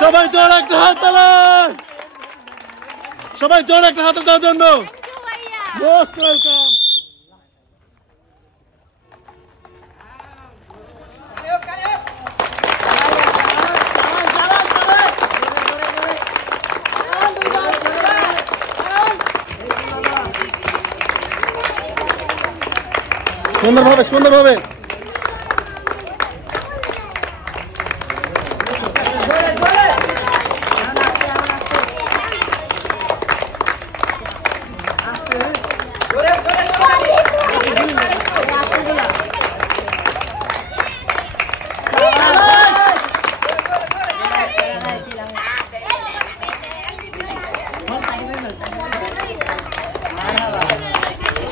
সবাই জোরে একটা হাত তালেন। সবাই জোরে একটা হাত দেওয়ার জন্য। Most welcome. সুন্দরভাবে সুন্দরভাবে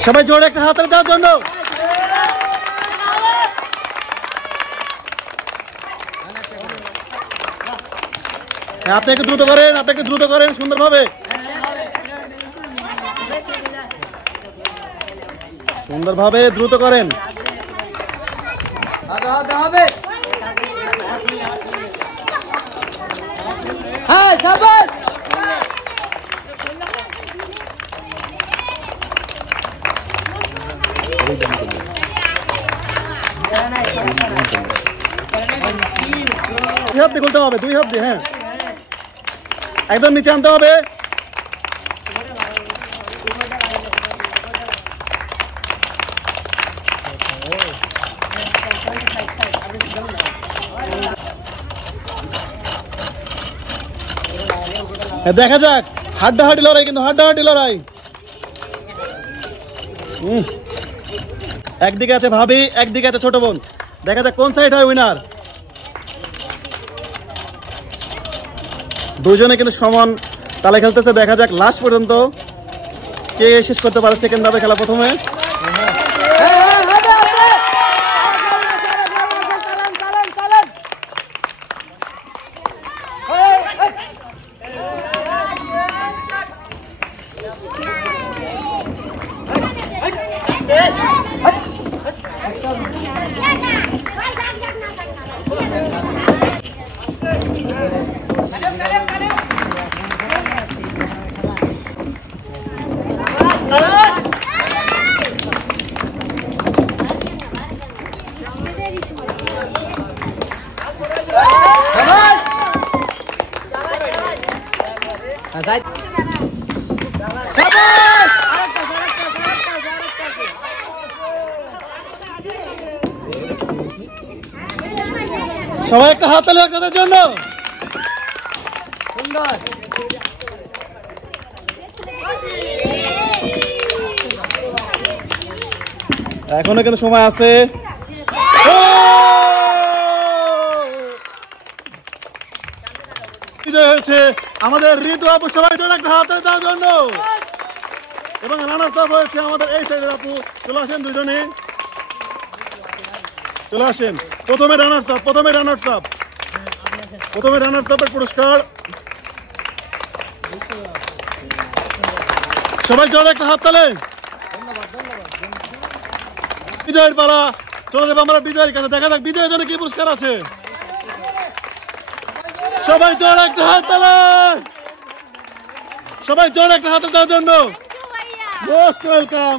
সবাই জোরে একটা হাত দেওয়ার জন্য। আপনি একটু দ্রুত করেন, আপনি একটু দ্রুত করেন সুন্দরভাবে। সুন্দরভাবে দ্রুত করেন। হ্যাঁ শাবাশ। দুই হাত দিয়ে খুলতে হবে, দুই হাত দিয়ে। হ্যাঁ, একদম নিচে আনতে হবে। দেখা যাক, হাড্ডাহাড্ডি লড়াই, কিন্তু হাড্ডাহাড্ডি লড়াই। একদিকে আছে ভাবি, একদিকে আছে ছোট বোন। দেখা যাক কোন সাইড হয় উইনার। দুজনে কিন্তু সমান তালে খেলতেছে। দেখা যাক লাস্ট পর্যন্ত কে শেষ করতে পারে সেকেন্ড ধাপে খেলা। প্রথমে সবাই একটা হাত তালি তাদের জন্য। সুন্দর। এখনো কিন্তু সময় আছে। বিজয় হয়েছে আমাদের ঋতু আপু। সবাই জন্য একটা হাত তালি দেওয়ার জন্য। এবং রানার্স আপ হয়েছে আমাদের এই সাইডের আপু। চলে আসেন দুজনে, চলে আসেন। প্রথমে রানার্স আপ, প্রথমে রানার্স আপ, প্রথমে রানার্স আপের পুরস্কার। সবাই জোরে একটা হাত তালে। বিজয়ের পালা চলে যাবে আমরা বিজয়ের কাছে। দেখা যাক বিজয়ের জন্য কি পুরস্কার আছে। সবাই জোরে একটা হাত তালে। সবাই জোরে একটা হাত দেওয়ার জন্য। Most welcome.